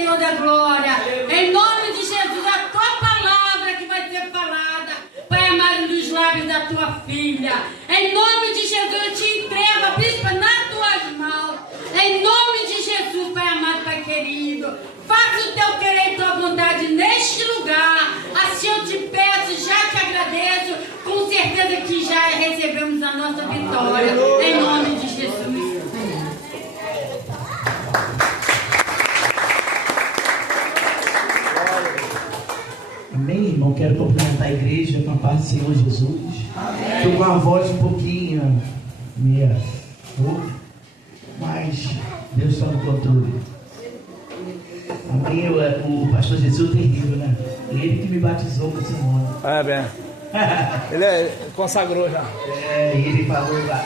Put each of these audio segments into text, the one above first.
Senhor da glória. Em nome de Jesus, a tua palavra que vai ser falada, Pai amado, dos lábios da tua filha. Em nome de Jesus, eu te entrego a bispa nas tuas mãos. Em nome de Jesus, Pai amado, Pai querido, faça o teu querer e tua vontade neste lugar. Assim eu te peço, já te agradeço. Com certeza que já recebemos a nossa vitória. Em nome de Jesus. Amém, irmão? Quero cumprimentar a igreja com a paz do Senhor Jesus. Estou com a voz um pouquinho meia rouca, mas Deus está no controle. Amém? O pastor Jesus é terrível, né? Ele que me batizou com esse nome. É, bem. Ele consagrou já. É, ele falou lá.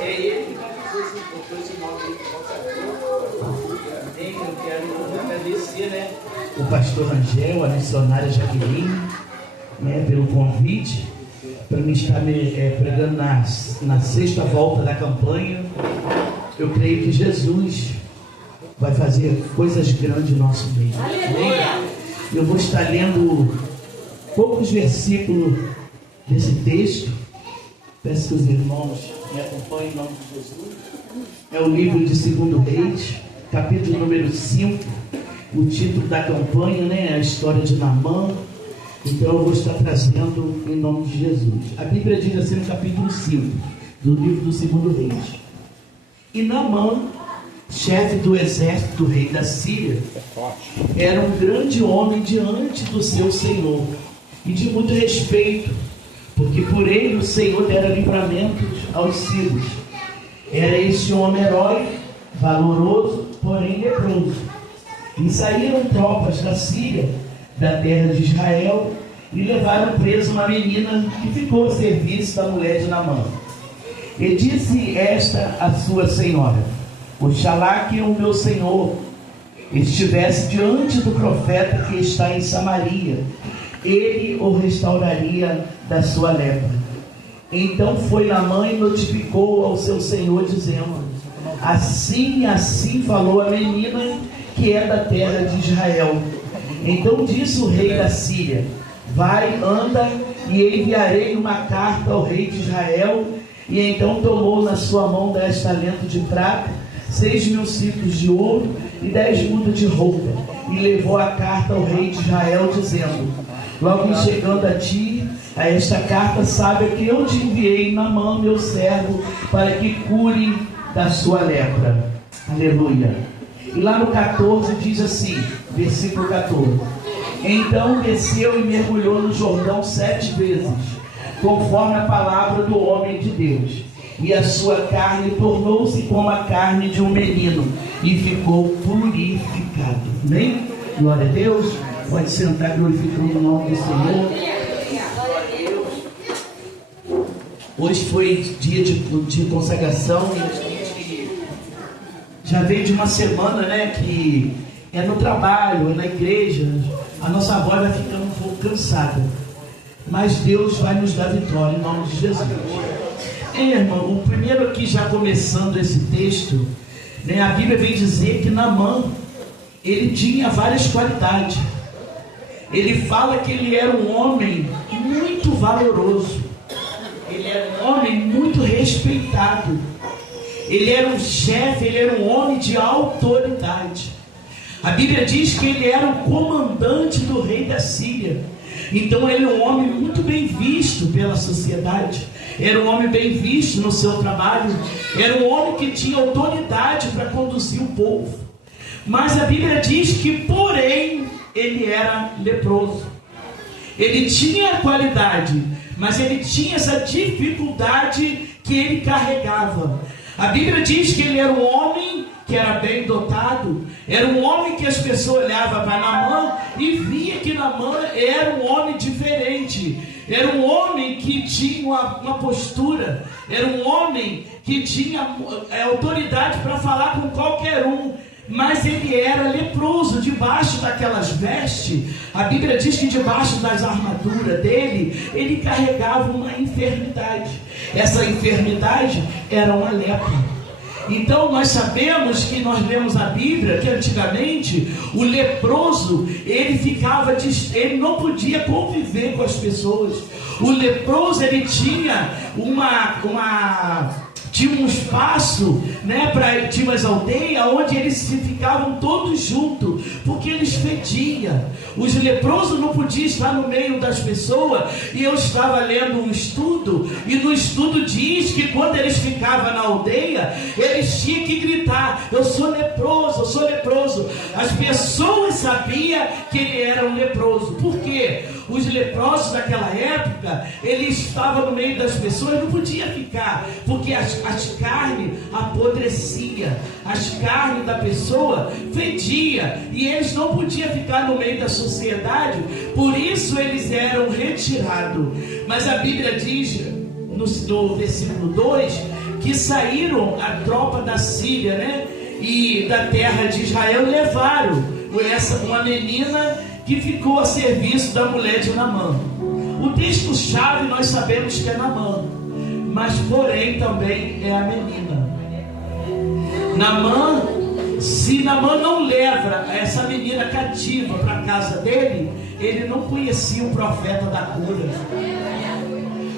É ele que batizou esse nome. Eu quero agradecer, né, o pastor Angel, a missionária Jaqueline, né, pelo convite para me estar pregando na sexta volta da campanha. Eu creio que Jesus vai fazer coisas grandes no nosso meio. Eu vou estar lendo poucos versículos desse texto. Peço que os irmãos me acompanhem em nome de Jesus. É o livro de 2 Reis, capítulo número 5. O título da campanha, né, é a história de Naamã. Então eu vou estar trazendo em nome de Jesus. A Bíblia diz assim no capítulo 5 do livro do 2 Reis: E Naamã, chefe do exército do rei da Síria, era um grande homem diante do seu Senhor e de muito respeito, porque por ele o Senhor dera livramentos aos sírios. Era este homem herói, valoroso, porém leproso. E saíram tropas da Síria, da terra de Israel, e levaram presa uma menina que ficou a serviço da mulher de Naamã. E disse esta a sua senhora: Oxalá que o meu senhor estivesse diante do profeta que está em Samaria, ele o restauraria da sua lepra. Então foi Naamã e notificou ao seu senhor, dizendo: Assim falou a menina que é da terra de Israel. Então disse o rei da Síria: Vai, anda, e enviarei uma carta ao rei de Israel. E então tomou na sua mão 10 talentos de prata, 6.000 ciclos de ouro e 10 mudas de roupa, e levou a carta ao rei de Israel, dizendo: Logo em chegando a ti, a esta carta, saiba que eu te enviei Naamã, meu servo, para que cure da sua lepra. Aleluia. E lá no 14 diz assim, versículo 14: Então desceu e mergulhou no Jordão 7 vezes, conforme a palavra do homem de Deus, e a sua carne tornou-se como a carne de um menino, e ficou purificado. Amém? Glória a Deus. Pode sentar, glorificando o nome do Senhor. Hoje foi dia de consagração, e a gente já veio de uma semana, né, que é no trabalho, é na igreja. A nossa voz vai ficando um pouco cansada, mas Deus vai nos dar vitória em nome de Jesus. Irmão, o primeiro aqui, já começando esse texto, né, a Bíblia vem dizer que Naamã, ele tinha várias qualidades. Ele fala que ele era um homem muito valoroso, ele era um homem muito respeitado, ele era um chefe, ele era um homem de autoridade. A Bíblia diz que ele era o comandante do rei da Síria. Então ele é um homem muito bem visto pela sociedade, era um homem bem visto no seu trabalho, era um homem que tinha autoridade para conduzir o povo. Mas a Bíblia diz que, porém, ele era leproso. Ele tinha qualidade, mas ele tinha essa dificuldade que ele carregava. A Bíblia diz que ele era um homem que era bem dotado, era um homem que as pessoas olhavam para Naamã e via que Naamã era um homem diferente, era um homem que tinha uma postura, era um homem que tinha autoridade para falar com qualquer um. Mas ele era leproso. Debaixo daquelas vestes, a Bíblia diz que debaixo das armaduras dele, ele carregava uma enfermidade. Essa enfermidade era uma lepra. Então nós sabemos que nós lemos a Bíblia que antigamente o leproso ele não podia conviver com as pessoas. O leproso ele tinha tinha um espaço, né, tinha umas aldeias onde eles ficavam todos juntos, porque eles fediam. Os leprosos não podiam estar no meio das pessoas. E eu estava lendo um estudo, e no estudo diz que quando eles ficavam na aldeia, eles tinham que gritar: eu sou leproso, eu sou leproso. As pessoas sabiam que ele era um leproso. Por quê? Os leprosos daquela época, eles estavam no meio das pessoas, não podia ficar, porque as carnes apodreciam, as carnes da pessoa fedia, e eles não podiam ficar no meio da sociedade, por isso eles eram retirados. Mas a Bíblia diz, no versículo 2, que saíram a tropa da Síria, né, e da terra de Israel, levaram uma menina que ficou a serviço da mulher de Naamã. O texto-chave nós sabemos que é Naamã, mas porém também é a menina. Naamã, se Naamã não leva essa menina cativa para a casa dele, ele não conhecia o profeta da cura.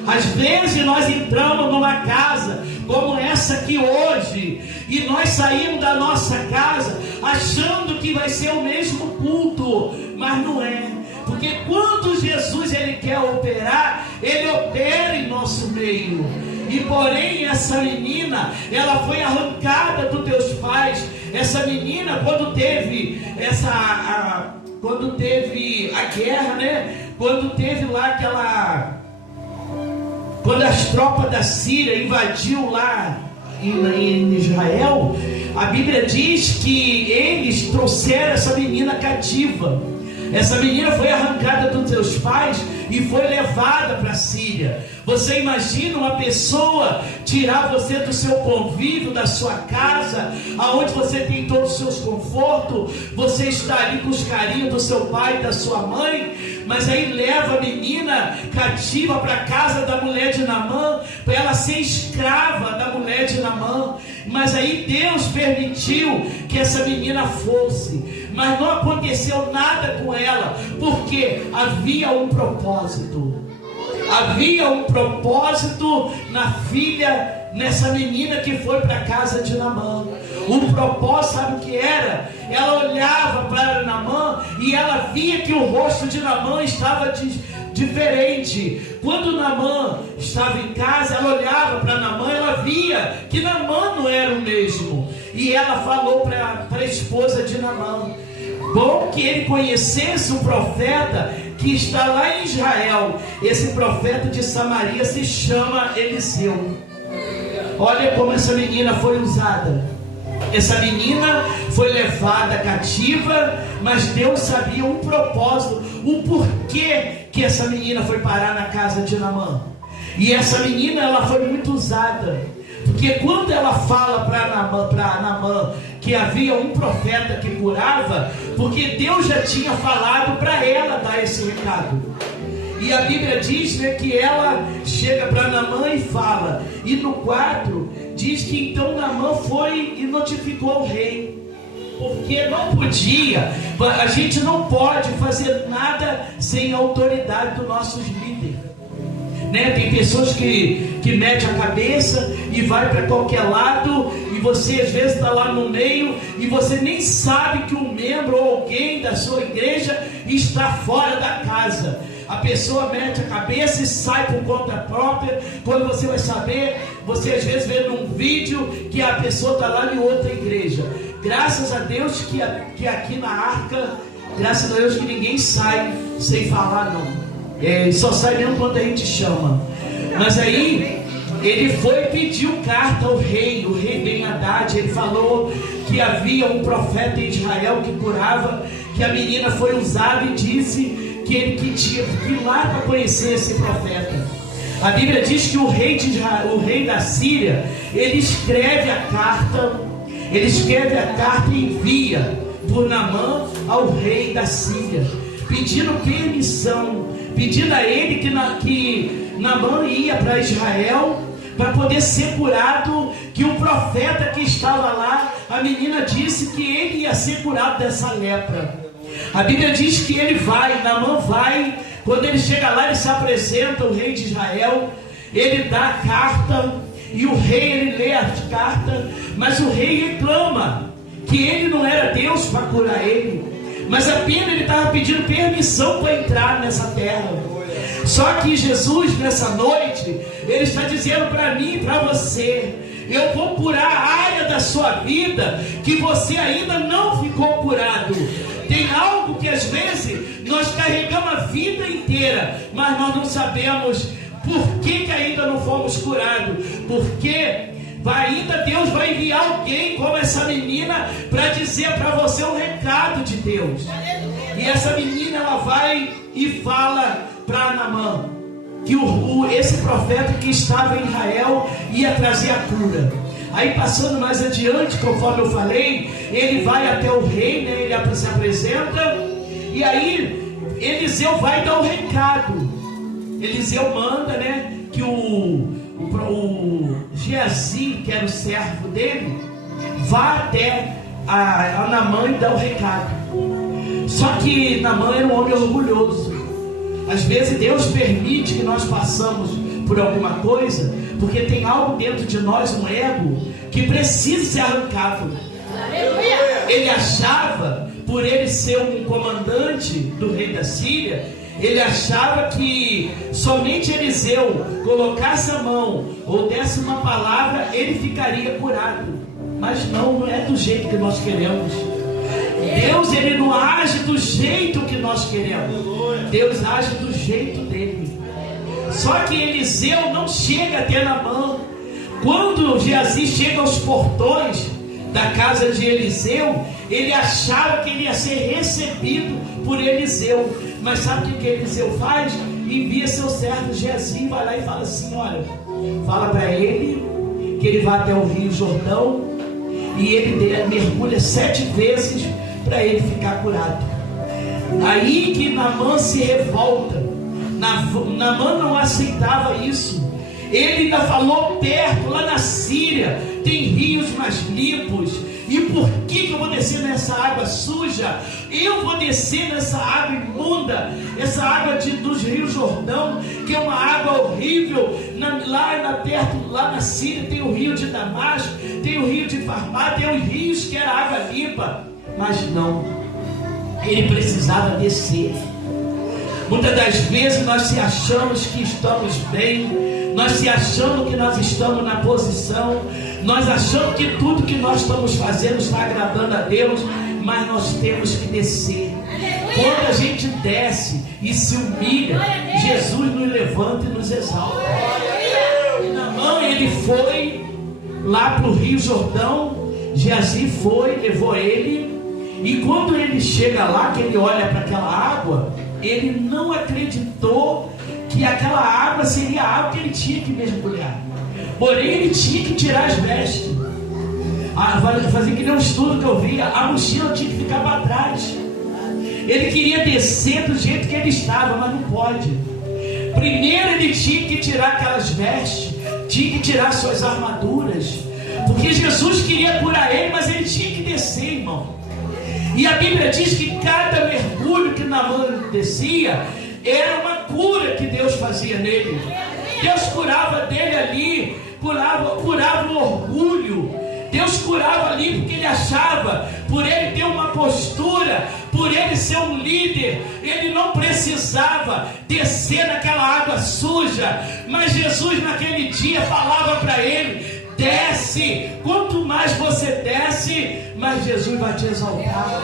Às vezes nós entramos numa casa como essa aqui hoje, e nós saímos da nossa casa achando que vai ser o mesmo culto, mas não é. Porque quando Jesus ele quer operar, ele opera em nosso meio. E porém essa menina, ela foi arrancada dos teus pais. Essa menina, quando teve a guerra, né? Quando teve lá quando as tropas da Síria invadiu lá em Israel, a Bíblia diz que eles trouxeram essa menina cativa. Essa menina foi arrancada dos seus pais e foi levada para a Síria. Você imagina uma pessoa tirar você do seu convívio, da sua casa, aonde você tem todos os seus confortos, você está ali com os carinhos do seu pai e da sua mãe, mas aí leva a menina cativa para a casa da mulher de Naamã, para ela ser escrava da mulher de Naamã. Mas aí Deus permitiu que essa menina fosse, mas não aconteceu nada com ela, porque havia um propósito. Havia um propósito na filha, nessa menina que foi para a casa de Naamã. O propósito, sabe o que era? Ela olhava para Naamã e ela via que o rosto de Naamã estava diferente. Quando Naamã estava em casa, ela olhava para Naamã, ela via que Naamã não era o mesmo. E ela falou para a esposa de Naamã: bom que ele conhecesse um profeta que está lá em Israel. Esse profeta de Samaria se chama Eliseu. Olha como essa menina foi usada. Essa menina foi levada cativa, mas Deus sabia um propósito, o porquê que essa menina foi parar na casa de Naamã. E essa menina, ela foi muito usada, porque quando ela fala para Naamã que havia um profeta que curava, porque Deus já tinha falado para ela dar esse recado. E a Bíblia diz, né, que ela chega para Naamã e fala. E no 4 diz que então Naamã foi e notificou o rei, porque não podia, a gente não pode fazer nada sem a autoridade dos nossos líderes, né? Tem pessoas que metem a cabeça e vai para qualquer lado, e você às vezes está lá no meio e você nem sabe que um membro ou alguém da sua igreja está fora da casa. A pessoa mete a cabeça e sai por conta própria. Quando você vai saber, você às vezes vê num vídeo que a pessoa está lá em outra igreja. Graças a Deus que aqui na Arca, graças a Deus que ninguém sai sem falar não. Só sai mesmo quando a gente chama. Mas aí ele foi e pediu carta ao rei, o rei Ben-Hadad. Ele falou que havia um profeta em Israel que curava, que a menina foi usada, e disse que ele tinha que ir lá para conhecer esse profeta. A Bíblia diz que o rei da Síria, ele escreve a carta e envia por Naamã ao rei da Síria, pedindo permissão, pedindo a ele que Naamã ia para Israel para poder ser curado, que o profeta que estava lá, a menina disse que ele ia ser curado dessa lepra. A Bíblia diz que ele vai, Naamã vai. Quando ele chega lá, ele se apresenta ao rei de Israel, ele dá a carta, e o rei, ele lê a carta, mas o rei reclama que ele não era Deus para curar ele, mas apenas ele estava pedindo permissão para entrar nessa terra. Só que Jesus, nessa noite, ele está dizendo para mim e para você: eu vou curar a área da sua vida que você ainda não ficou curado. Tem algo que às vezes nós carregamos a vida inteira, mas nós não sabemos por que ainda não fomos curados. Porque ainda Deus vai enviar alguém como essa menina para dizer para você um recado de Deus. E essa menina, ela vai e fala para Naamã que esse profeta que estava em Israel ia trazer a cura. Aí passando mais adiante, conforme eu falei, ele vai até o rei, né? Ele se apresenta, e aí Eliseu vai dar o recado. Eliseu manda, né, que o Geazi, que era o servo dele, vá até a Naamã e dá o recado. Só que Naamã era um homem orgulhoso. Às vezes Deus permite que nós passamos por alguma coisa, porque tem algo dentro de nós, um ego, que precisa ser arrancado. Ele achava, por ele ser um comandante do rei da Síria, ele achava que somente Eliseu colocasse a mão ou desse uma palavra, ele ficaria curado. Mas não é do jeito que nós queremos. Deus, ele não age do jeito que nós queremos. Deus age do jeito dele. Só que Eliseu não chega até Naamã. Quando Geazi chega aos portões da casa de Eliseu, ele achava que ele ia ser recebido por Eliseu. Mas sabe o que Eliseu faz? Envia seu servo Geazi, vai lá e fala assim: olha, fala para ele que ele vai até o Rio Jordão e ele mergulha 7 vezes para ele ficar curado. Aí que Naamã se revolta. Naamã não aceitava isso. Ele ainda falou: perto, lá na Síria, tem rios mais limpos. E por que eu vou descer nessa água suja? Eu vou descer nessa água imunda, essa água dos rios Jordão, que é uma água horrível. Lá na Síria tem o rio de Damasco, tem o rio de Farpá, tem os rios que era água limpa. Mas não, ele precisava descer. Muitas das vezes nós se achamos que estamos bem, nós se achamos que nós estamos na posição, nós achamos que tudo que nós estamos fazendo está agradando a Deus, mas nós temos que descer. Quando a gente desce e se humilha, Jesus nos levanta e nos exalta. E Naamã, ele foi lá para o Rio Jordão, Geazi foi, levou ele, e quando ele chega lá, que ele olha para aquela água, ele não acreditou que aquela água seria a água que ele tinha que mergulhar. Porém, ele tinha que tirar as vestes. Fazer que nem um estudo que eu vi, a mochila tinha que ficar para trás. Ele queria descer do jeito que ele estava, mas não pode. Primeiro ele tinha que tirar aquelas vestes, tinha que tirar suas armaduras, porque Jesus queria curar ele, mas ele tinha que descer, irmão. E a Bíblia diz que cada mergulho que Naamã descia era uma cura que Deus fazia nele. Deus curava dele ali, curava o orgulho. Deus curava ali porque ele achava, por ele ter uma postura, por ele ser um líder, ele não precisava descer naquela água suja. Mas Jesus naquele dia falava para ele: desce. Quanto mais você desce, mais Jesus vai te exaltar.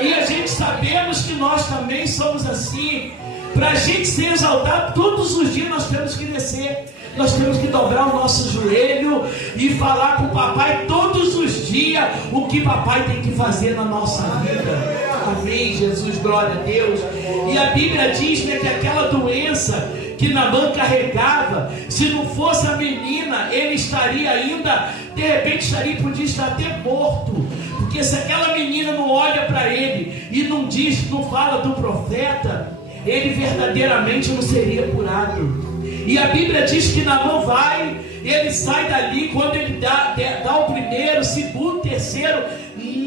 E a gente sabemos que nós também somos assim. Para a gente ser exaltado, todos os dias nós temos que descer. Nós temos que dobrar o nosso joelho e falar com o papai todos os dias o que papai tem que fazer na nossa vida. Amém, Jesus, glória a Deus. E a Bíblia diz, né, que aquela doença que Naamã carregava, se não fosse a menina, ele estaria ainda, de repente podia estar até morto. Porque se aquela menina não olha para ele e não diz, não fala do profeta, ele verdadeiramente não seria curado. E a Bíblia diz que Naamã vai, ele sai dali, quando ele dá o primeiro, segundo, terceiro,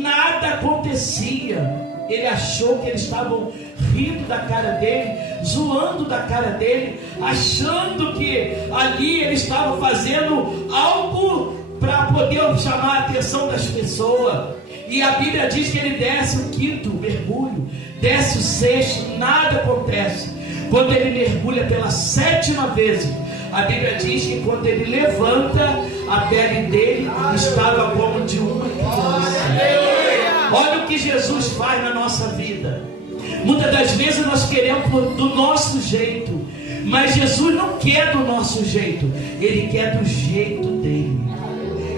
nada acontecia. Ele achou que eles estavam rindo da cara dele, zoando da cara dele, achando que ali ele estava fazendo algo para poder chamar a atenção das pessoas. E a Bíblia diz que ele desce o quinto mergulho, desce o sexto, nada acontece. Quando ele mergulha pela sétima vez, a Bíblia diz que quando ele levanta, a pele dele estava como de uma criança. Olha o que Jesus faz na nossa vida. Muitas das vezes nós queremos do nosso jeito, mas Jesus não quer do nosso jeito, Ele quer do jeito dele.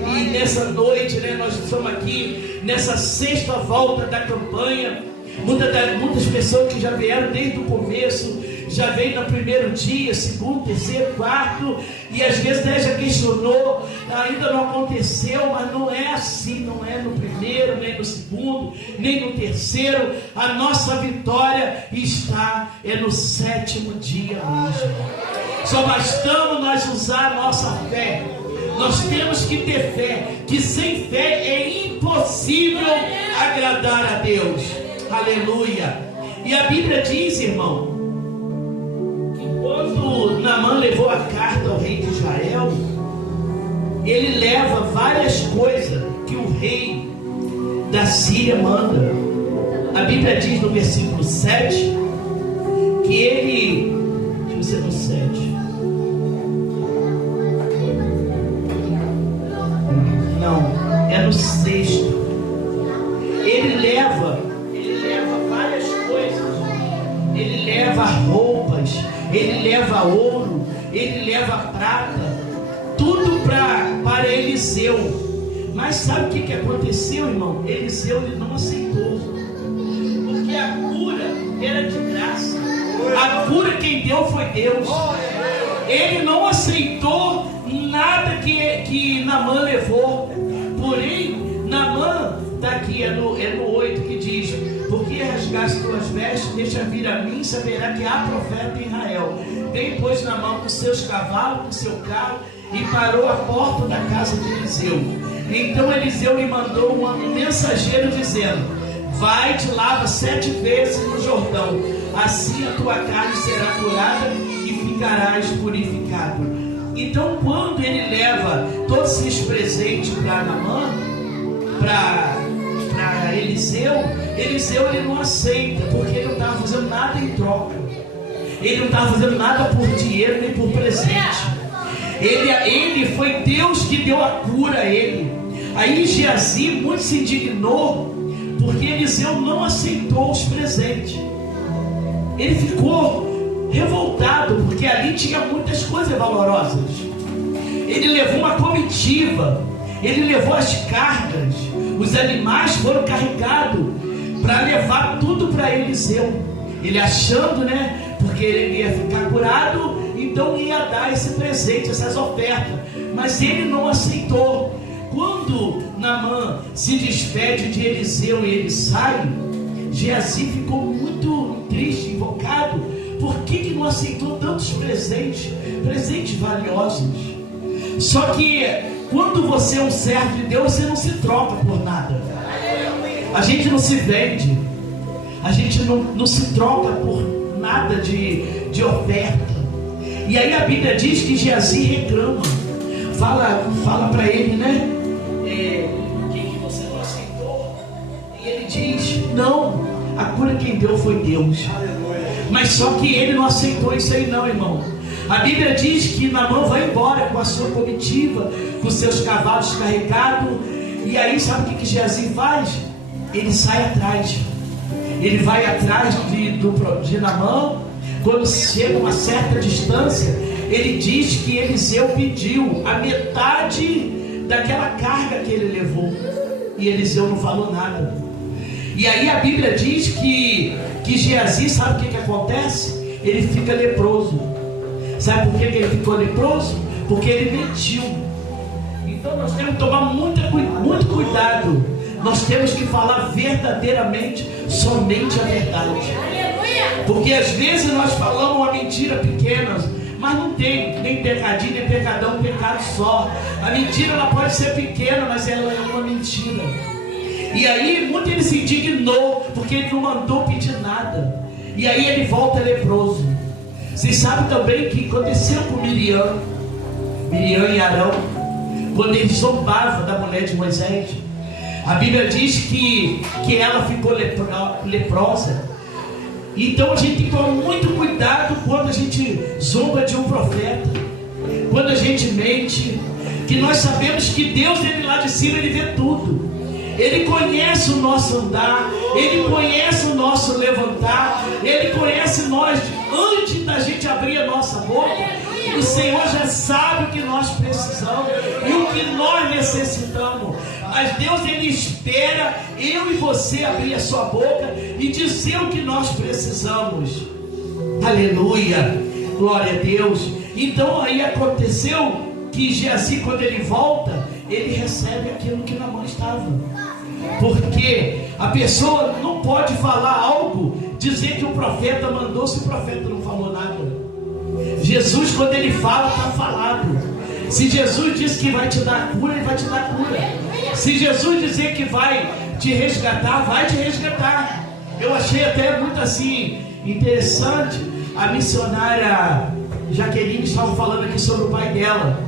E nessa noite, né, nós estamos aqui nessa sexta volta da campanha. Muitas pessoas que já vieram desde o começo, já veio no primeiro dia, segundo, terceiro, quarto, e às vezes já questionou, ainda não aconteceu, mas não é assim, não é no primeiro, nem no segundo, nem no terceiro. A nossa vitória está no sétimo dia mesmo. Só bastamos nós usar a nossa fé. Nós temos que ter fé, que sem fé é impossível agradar a Deus. Aleluia. E a Bíblia diz, irmão, que quando Naamã levou a carta ao rei de Israel, ele leva várias coisas que o rei da Síria manda. A Bíblia diz no versículo 7 que ele, deixa eu ver no 7. Não, é no 6. Ele leva várias coisas. Ele leva roupas, ele leva ouro, ele leva prata, tudo para Eliseu. Mas sabe o que aconteceu, irmão? Eliseu ele não aceitou, porque a cura era de graça. A cura quem deu foi Deus. Ele não aceitou nada que Naamã levou. Porém, Naamã está aqui, é no 8 que diz: porque rasgaste tuas vestes, deixa vir a mim, saberá que há profeta em Israel. Vem, pois, Naamã com seus cavalos, com seu carro, e parou à porta da casa de Eliseu. Então Eliseu lhe mandou um mensageiro dizendo: vai-te, lava 7 vezes no Jordão, assim a tua carne será curada e ficarás purificado. Então, quando ele leva todos esses presentes para Naamã, para Eliseu ele não aceita, porque ele não estava fazendo nada em troca. Ele não estava fazendo nada por dinheiro nem por presente. Ele foi Deus que deu a cura a ele. Aí Geazi muito se indignou, porque Eliseu não aceitou os presentes. Ele ficou revoltado, porque ali tinha muitas coisas valorosas. Ele levou uma comitiva, ele levou as cargas, os animais foram carregados para levar tudo para Eliseu. Ele achando, né, porque ele ia ficar curado, então ia dar esse presente, essas ofertas. Mas ele não aceitou. Quando Naamã se despede de Eliseu e ele sai, Geazi ficou muito triste, invocado. Por que não aceitou tantos presentes valiosos? Só que quando você é um servo de Deus, você não se troca por nada. A gente não se vende, a gente não se troca por nada de oferta. E aí a Bíblia diz que Geazi reclama, fala para ele, né? Por que você não aceitou? E ele diz: não, a cura quem deu foi Deus. Mas só que ele não aceitou isso aí não, irmão. A Bíblia diz que Naamã vai embora com a sua comitiva, com seus cavalos carregados. E aí sabe o que Geazi faz? Ele sai atrás. Ele vai atrás de Naamã. Quando chega a uma certa distância, ele diz que Eliseu pediu a metade daquela carga que ele levou. E Eliseu não falou nada. E aí a Bíblia diz que Geazi, sabe o que acontece? Ele fica leproso. Sabe por que ele ficou leproso? Porque ele mentiu. Então nós temos que tomar muito cuidado. Nós temos que falar verdadeiramente, somente a verdade. Porque às vezes nós falamos uma mentira pequena, mas não tem nem pecadinho, nem pecadão, um pecado só. A mentira ela pode ser pequena, mas ela é uma mentira. E aí muito ele se indignou, porque ele não mandou pedir nada. E aí ele volta leproso. Vocês sabem também que aconteceu com Miriam e Arão, quando eles zombavam da mulher de Moisés. A Bíblia diz que ela ficou leprosa. Então a gente tem que tomar muito cuidado quando a gente zomba de um profeta, quando a gente mente, que nós sabemos que Deus, ele lá de cima, ele vê tudo. Ele conhece o nosso andar, ele conhece o nosso levantar, ele conhece nós antes da gente abrir a nossa boca. O Senhor já sabe o que nós precisamos e o que nós necessitamos. Mas Deus, ele espera eu e você abrir a sua boca e dizer o que nós precisamos. Aleluia, glória a Deus. Então aí aconteceu que Geazi, quando ele volta, ele recebe aquilo que na mão estava. Porque a pessoa não pode falar algo, dizer que o profeta mandou, se o profeta não falou nada. Jesus, quando ele fala, está falado. Se Jesus disse que vai te dar cura, ele vai te dar cura. Se Jesus dizer que vai te resgatar, vai te resgatar. Eu achei até muito assim interessante a missionária Jaqueline estava falando aqui sobre o pai dela.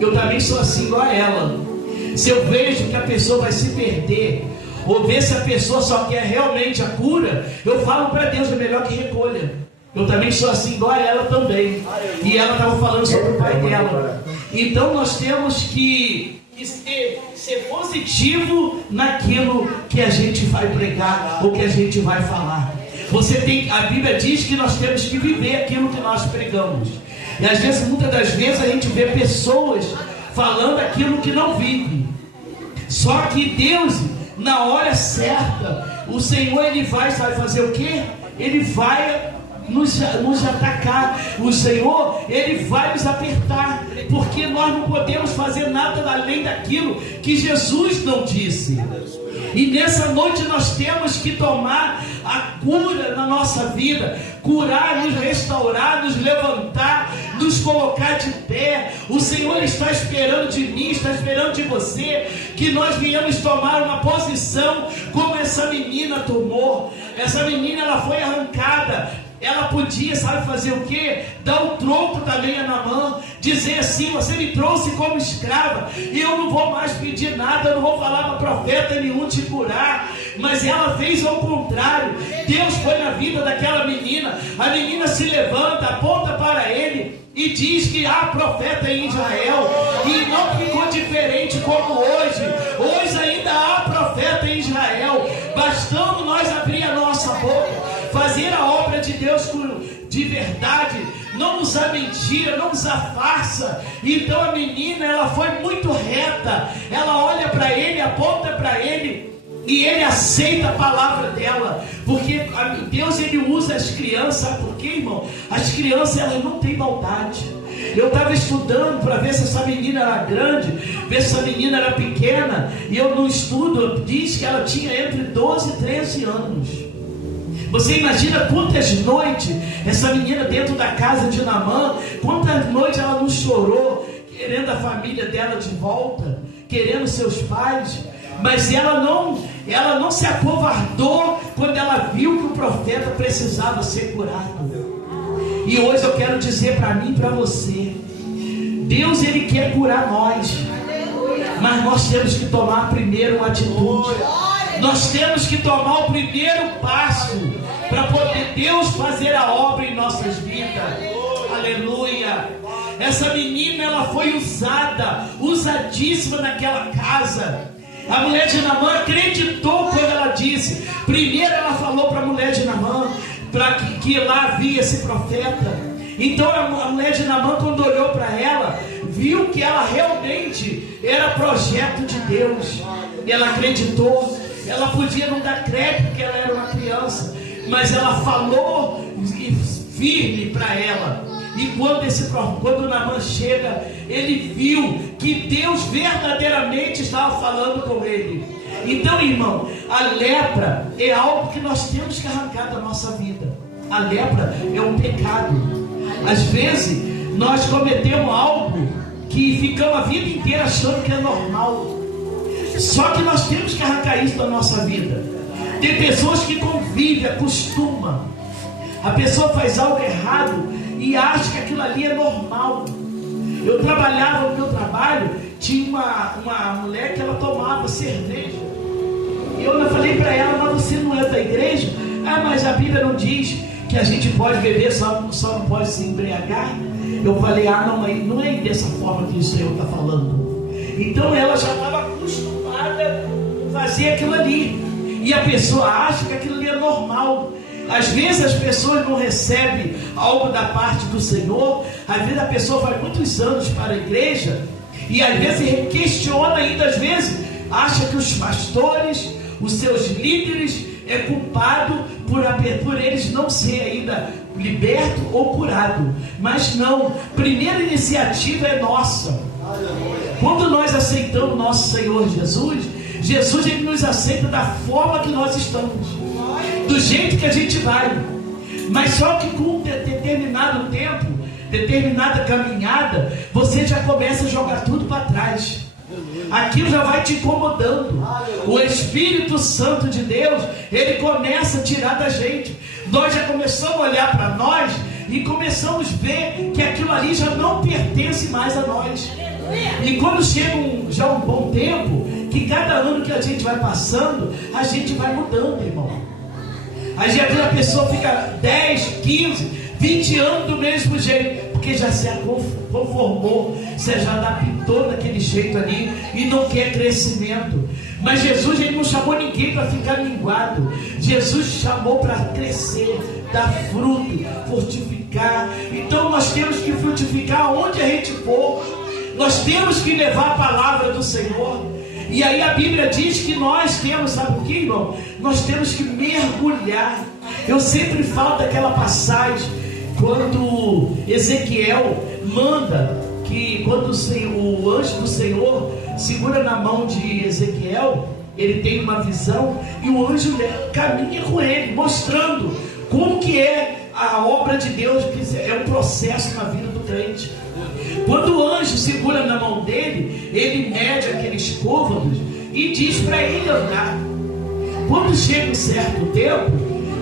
Eu também sou assim igual a ela. Se eu vejo que a pessoa vai se perder, ou ver se a pessoa só quer realmente a cura, eu falo para Deus, é melhor que recolha. Eu também sou assim igual a ela também. E ela estava falando sobre o pai dela. Então nós temos que ser positivo naquilo que a gente vai pregar ou que a gente vai falar. A Bíblia diz que nós temos que viver aquilo que nós pregamos. E às vezes, muitas das vezes, a gente vê pessoas falando aquilo que não vive. Só que Deus, na hora certa, o Senhor, ele vai, sabe fazer o quê? Ele vai nos atacar. O Senhor, ele vai nos apertar, porque nós não podemos fazer nada além daquilo que Jesus não disse. E nessa noite nós temos que tomar a cura na nossa vida, curar, nos restaurar, nos levantar, nos colocar de pé. O Senhor está esperando de mim, está esperando de você, que nós venhamos tomar uma posição como essa menina tomou. Essa menina, ela foi arrancada. Ela podia, sabe fazer o quê? Dar o tronco também a Naamã, dizer assim: você me trouxe como escrava, e eu não vou mais pedir nada, eu não vou falar para profeta nenhum te curar. Mas ela fez ao contrário. Deus foi na vida daquela menina. A menina se levanta, aponta para ele e diz que há profeta em Israel. E não ficou diferente como hoje. Hoje ainda há profeta em Israel. Bastando nós abrir a nossa boca, fazer a obra de Deus de verdade, não usar mentira, não usar farsa. Então a menina, ela foi muito reta. Ela olha para ele, aponta para ele, e ele aceita a palavra dela, porque Deus, ele usa as crianças. Sabe por quê, irmão? As crianças, elas não têm maldade. Eu estava estudando para ver se essa menina era grande, ver se essa menina era pequena, e eu no estudo diz que ela tinha entre 12 e 13 anos. Você imagina quantas noites essa menina dentro da casa de Naamã, quantas noites ela não chorou, querendo a família dela de volta, querendo seus pais. Mas ela não se acovardou quando ela viu que o profeta precisava ser curado. E hoje eu quero dizer para mim e para você: Deus, ele quer curar nós, mas nós temos que tomar primeiro uma atitude. Nós temos que tomar o primeiro passo para poder Deus fazer a obra em nossas vidas. Aleluia. Essa menina, ela foi usadíssima naquela casa. A mulher de Naamã acreditou quando ela disse. Primeiro ela falou para a mulher de Naamã que lá havia esse profeta. Então a mulher de Naamã, quando olhou para ela, viu que ela realmente era projeto de Deus. Ela acreditou. Ela podia não dar crédito porque ela era uma criança, mas ela falou firme para ela. E quando Naamã chega, ele viu que Deus verdadeiramente estava falando com ele. Então, irmão, a lepra é algo que nós temos que arrancar da nossa vida. A lepra é um pecado. Às vezes nós cometemos algo que ficamos a vida inteira achando que é normal. Só que nós temos que arrancar isso da nossa vida. Tem pessoas que convivem, acostumam. A pessoa faz algo errado e acha que aquilo ali é normal. Eu trabalhava no meu trabalho, tinha uma mulher que ela tomava cerveja. E eu falei para ela, mas você não é da igreja? Ah, mas a Bíblia não diz que a gente pode beber, só não pode se embriagar. Eu falei, não é dessa forma que o Senhor está falando. Então ela já estava acostumada a fazer aquilo ali. E a pessoa acha que aquilo ali é normal. Às vezes as pessoas não recebem algo da parte do Senhor. Às vezes a pessoa vai muitos anos para a igreja e às vezes questiona ainda, às vezes acha que os pastores, os seus líderes é culpado por eles não serem ainda libertos ou curados. Mas não, primeira iniciativa é nossa. Quando nós aceitamos nosso Senhor Jesus, ele nos aceita da forma que nós estamos, do jeito que a gente vai. Mas só que com um determinado tempo, determinada caminhada, você já começa a jogar tudo para trás. Aquilo já vai te incomodando. O Espírito Santo de Deus, ele começa a tirar da gente. Nós já começamos a olhar para nós e começamos a ver que aquilo ali já não pertence mais a nós. E quando chega já um bom tempo, que cada ano que a gente vai passando, a gente vai mudando, irmão. Às vezes a pessoa fica 10, 15, 20 anos do mesmo jeito, porque já se conformou, você já adaptou daquele jeito ali e não quer crescimento. Mas Jesus, ele não chamou ninguém para ficar minguado. Jesus chamou para crescer, dar fruto, frutificar. Então nós temos que frutificar onde a gente for. Nós temos que levar a palavra do Senhor. E aí a Bíblia diz que nós temos, sabe o que, irmão? Nós temos que mergulhar. Eu sempre falo daquela passagem quando Ezequiel manda que quando o anjo do Senhor segura na mão de Ezequiel, ele tem uma visão e o anjo caminha com ele, mostrando como que é a obra de Deus, que é um processo na vida do crente. Quando o anjo segura na mão dele, ele mede aqueles côvados e diz para ele andar. Quando chega um certo tempo,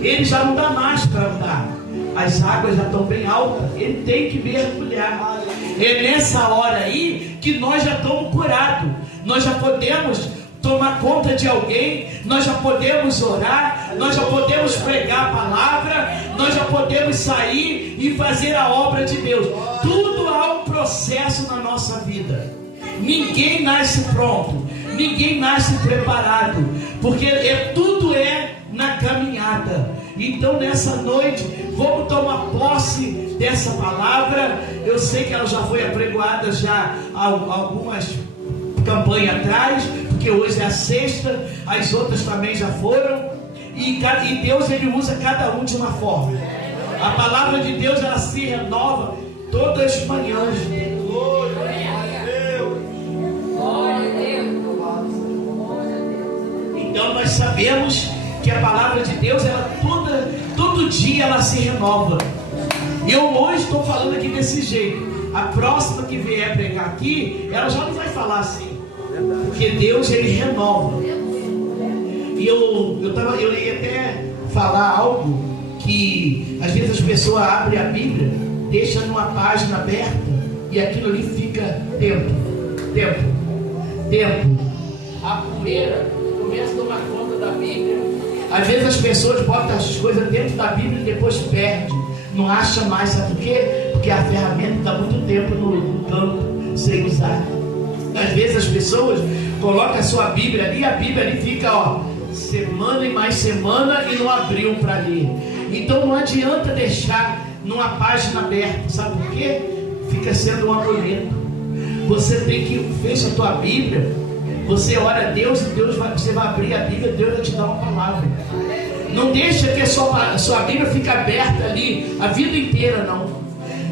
ele já não dá mais para andar. As águas já estão bem altas, ele tem que mergulhar. É nessa hora aí que nós já estamos curados. Nós já podemos tomar conta de alguém, nós já podemos orar, nós já podemos pregar a palavra, nós já podemos sair e fazer a obra de Deus. Tudo há um processo na nossa vida. Ninguém nasce pronto, ninguém nasce preparado, porque tudo é na caminhada. Então nessa noite vamos tomar posse dessa palavra. Eu sei que ela já foi apregoada já há algumas campanhas atrás, porque hoje é a sexta, as outras também já foram, e Deus, ele usa cada um de uma forma. A palavra de Deus, ela se renova todas as manhãs. Então nós sabemos que a palavra de Deus, ela todo dia ela se renova. Eu hoje estou falando aqui desse jeito. A próxima que vier pregar aqui, ela já não vai falar assim, porque Deus, ele renova. E eu ia até falar algo que às vezes as pessoas abrem a Bíblia, deixam numa página aberta e aquilo ali fica tempo. A poeira começa a tomar conta da Bíblia. Às vezes as pessoas botam as coisas dentro da Bíblia e depois perdem, não acha mais, sabe por quê? Porque a ferramenta está muito tempo no campo sem usar. Às vezes as pessoas colocam a sua Bíblia ali, a Bíblia ali fica semana e mais semana e não abriu para ler. Então não adianta deixar numa página aberta, sabe por quê? Fica sendo um amuleto. Você tem que fechar a tua Bíblia, você ora a Deus e você vai abrir a Bíblia, Deus vai te dar uma palavra. Não deixa que a sua Bíblia fique aberta ali a vida inteira, não.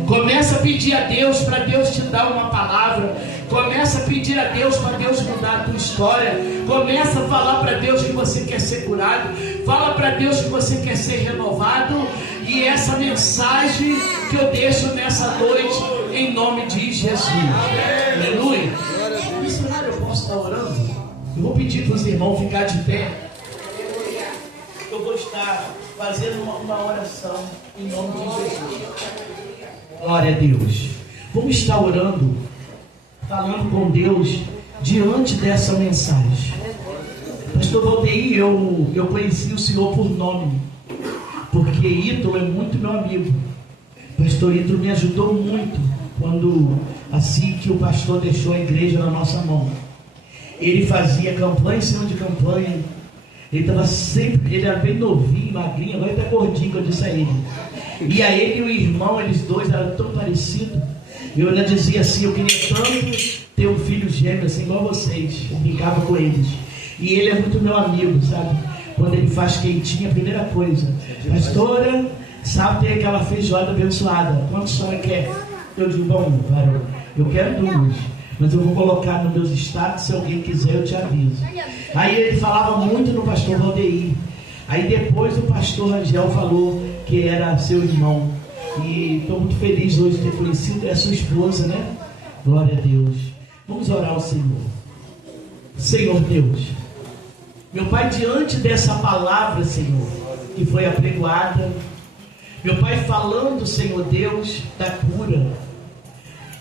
Começa a pedir a Deus para Deus te dar uma palavra. Começa a pedir a Deus para Deus mudar a tua história. Começa a falar para Deus que você quer ser curado. Fala para Deus que você quer ser renovado. E essa mensagem que eu deixo nessa noite, em nome de Jesus. Aleluia. Missionário, eu posso estar orando? Eu vou pedir para os irmãos ficar de pé. Eu vou estar fazendo uma oração em nome de Jesus. Glória a Deus. Vamos estar orando, falando com Deus diante dessa mensagem. Pastor Valdeir, eu conheci o Senhor por nome, porque Ítalo é muito meu amigo. Pastor Ítalo me ajudou muito quando, assim que o pastor deixou a igreja na nossa mão. Ele fazia campanha em cima de campanha. Ele estava sempre, ele era bem novinho, magrinho, agora ele está gordinho, que eu disse a ele. E a ele e o irmão, eles dois eram tão parecidos. Eu ainda dizia assim, eu queria tanto ter um filho gêmeo assim igual vocês. Eu brincava com eles. E ele é muito meu amigo, sabe? Quando ele faz quentinha, a primeira coisa, pastora, sabe, tem aquela feijoada abençoada. Quantos só quer? Eu digo, bom, varão, eu quero duas, mas eu vou colocar nos meus status, se alguém quiser eu te aviso. Aí ele falava muito no pastor Valdeir. Aí depois o pastor Rangel falou que era seu irmão. E estou muito feliz hoje de ter conhecido, é sua esposa, né? Glória a Deus. Vamos orar ao Senhor. Senhor Deus, meu Pai, diante dessa palavra, Senhor, que foi apregoada, meu Pai, falando, Senhor Deus, da cura,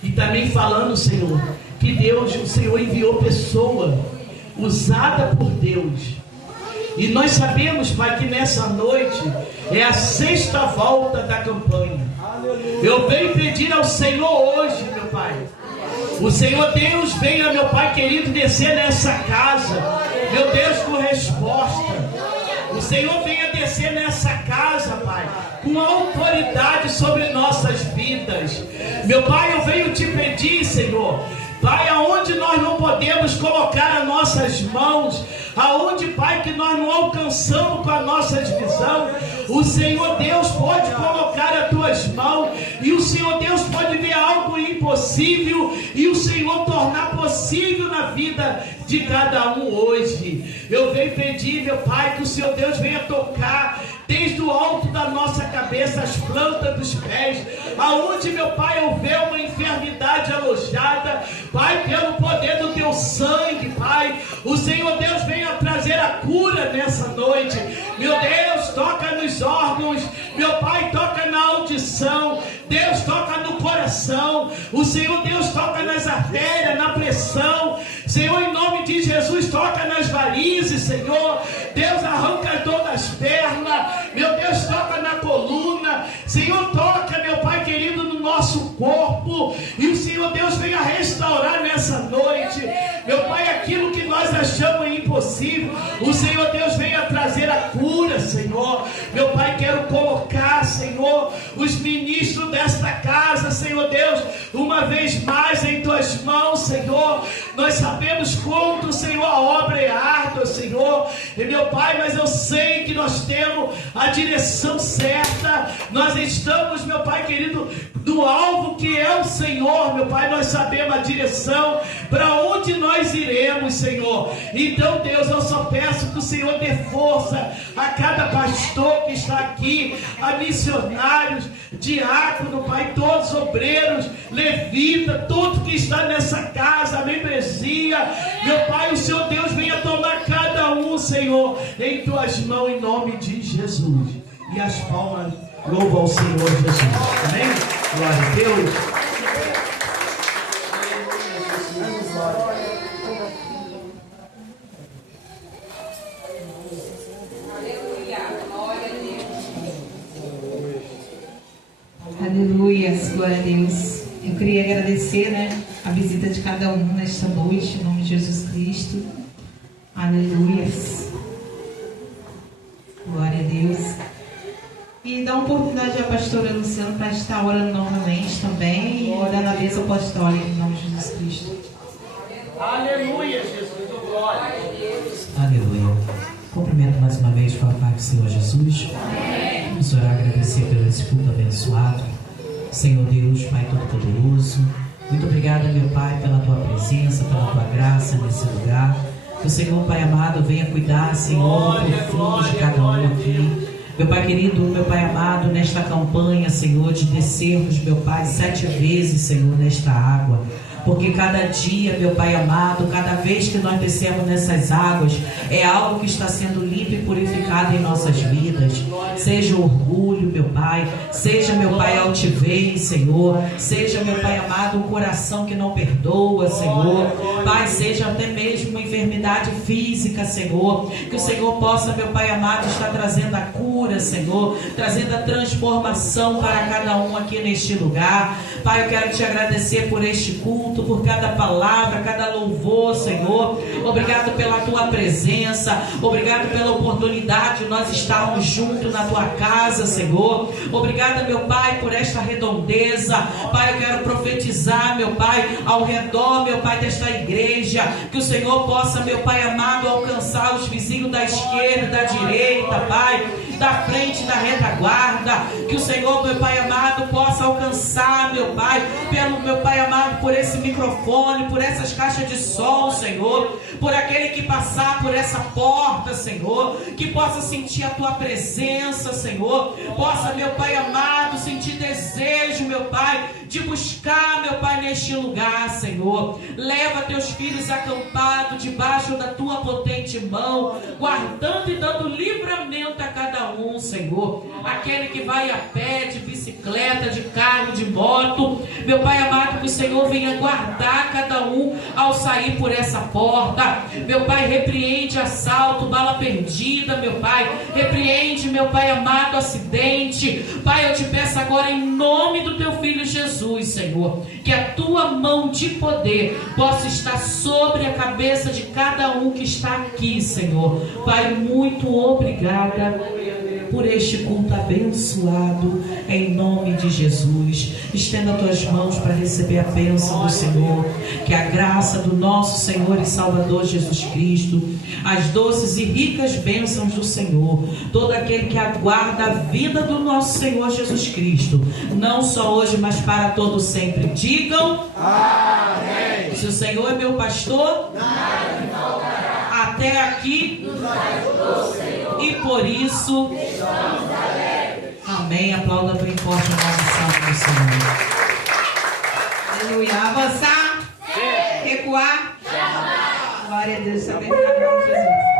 e também falando, Senhor, que Deus, o Senhor enviou pessoa usada por Deus. E nós sabemos, Pai, que nessa noite é a 6ª volta da campanha. Eu venho pedir ao Senhor hoje, meu Pai, o Senhor Deus venha, meu Pai querido, descer nessa casa, meu Deus, com resposta. O Senhor venha descer nessa casa, Pai, com autoridade sobre nossas vidas. Meu Pai, eu venho te pedir, Senhor, Pai, aonde nós não podemos colocar as nossas mãos, aonde, Pai, que nós não alcançamos com a nossa divisão, o Senhor Deus pode colocar as tuas mãos, e o Senhor Deus pode ver algo impossível, e o Senhor tornar possível na vida de cada um hoje. Eu venho pedir, meu Pai, que o Senhor Deus venha tocar desde o alto da nossa cabeça, as plantas dos pés, aonde, meu Pai, houver uma enfermidade alojada, Pai, pelo poder do teu sangue, Pai, o Senhor Deus venha trazer a cura nessa noite. Meu Deus, toca nos órgãos, meu Pai, toca na audição, Deus, toca no coração, o Senhor Deus toca nas artérias, na pressão, Senhor, em nome de Jesus, toca nas varizes, Senhor, Deus, arranca a dor das pernas, meu Deus, toca na coluna, Senhor, toca, meu Pai querido, no nosso corpo, e o Senhor Deus venha restaurar nessa noite, meu Pai, aquilo que nós achamos impossível, o Senhor Deus venha trazer a cura, Senhor. Meu Pai, quero colocar, Senhor, os ministros desta casa, Senhor Deus, uma vez mais em tuas mãos, Senhor. Nós sabemos quanto, Senhor, a obra é árdua, Senhor, e meu Pai, mas eu sei que nós temos a direção certa, nós estamos, meu Pai querido, do alvo que é o Senhor, meu Pai, nós sabemos a direção para onde nós iremos, Senhor. Então, Deus, eu só peço que o Senhor dê força a cada pastor que está aqui, a missionários, diácono, Pai, todos obreiros, levita, tudo que está nessa casa, a membresia, meu Pai, o Senhor Deus venha tomar cada um, Senhor, em tuas mãos, em nome de Jesus. E as palmas louvam ao Senhor Jesus. Amém? Glória a Deus. Aleluia, glória a Deus. Eu queria agradecer, a visita de cada um nesta noite, em nome de Jesus Cristo. Aleluia. Glória a Deus. E dá oportunidade à pastora Luciana para estar orando novamente também e dando a bênção apostólica em nome de Jesus Cristo. Aleluia, Jesus, glória. Aleluia. Cumprimento mais uma vez com a paz do Senhor Jesus. Vamos orar, agradecer pelo esse culto abençoado. Senhor Deus, Pai Todo-Poderoso, Muito obrigada, meu Pai, pela tua presença, pela tua graça nesse lugar. Que o Senhor, Pai amado, venha cuidar, Senhor, profundo de cada um aqui. Meu Pai querido, meu Pai amado, nesta campanha, Senhor, de descermos, meu Pai, 7 vezes, Senhor, nesta água. Porque cada dia, meu Pai amado, cada vez que nós descemos nessas águas, é algo que está sendo limpo e purificado em nossas vidas. Seja orgulho, meu Pai, seja, meu Pai, altivez, Senhor, seja, meu Pai amado, um coração que não perdoa, Senhor, Pai, seja até mesmo uma enfermidade física, Senhor, que o Senhor possa, meu Pai amado, estar trazendo a cura, Senhor, trazendo a transformação para cada um aqui neste lugar. Pai, eu quero te agradecer por este culto, por cada palavra, cada louvor, Senhor. Obrigado pela tua presença, obrigado pela oportunidade de nós estarmos juntos na tua casa, Senhor. Obrigado, meu Pai, por esta redondeza. Pai, eu quero profetizar, meu Pai, ao redor, meu Pai, desta igreja, que o Senhor possa, meu Pai amado, alcançar os vizinhos da esquerda, da direita, Pai, da frente, da retaguarda, que o Senhor, meu Pai amado, possa alcançar, meu Pai, pelo meu Pai amado, por esse microfone, por essas caixas de som, Senhor, por aquele que passar por essa porta, Senhor, que possa sentir a tua presença, Senhor, possa, meu Pai amado, sentir desejo, meu Pai, de buscar, meu Pai, neste lugar, Senhor. Leva teus filhos acampados debaixo da tua potente mão, guardando e dando livramento a cada um, Senhor. Aquele que vai a pé, de bicicleta, de carro, de moto, meu Pai amado, que o Senhor venha guardar cada um ao sair por essa porta. Meu Pai, repreende assalto, bala perdida, meu Pai, repreende, meu Pai amado, acidente. Pai, eu te peço agora em nome do teu filho Jesus, Senhor, que a tua mão de poder possa estar sobre a cabeça de cada um que está aqui, Senhor. Pai, muito obrigada por este culto abençoado, em nome de Jesus. Estenda tuas mãos para receber a bênção do Senhor, que a graça do nosso Senhor e Salvador Jesus Cristo, as doces e ricas bênçãos do Senhor, todo aquele que aguarda a vida do nosso Senhor Jesus Cristo, não só hoje, mas para todo sempre. Digam amém. Se o Senhor é meu pastor, nada me faltará. Até aqui nos ajudou, Senhor, e por isso estamos alegres. Amém. Aplauda bem forte a nossa salva do Senhor. Aleluia. Avançar? Sim. Recuar? Jamais. Glória a Deus. Também está com Jesus.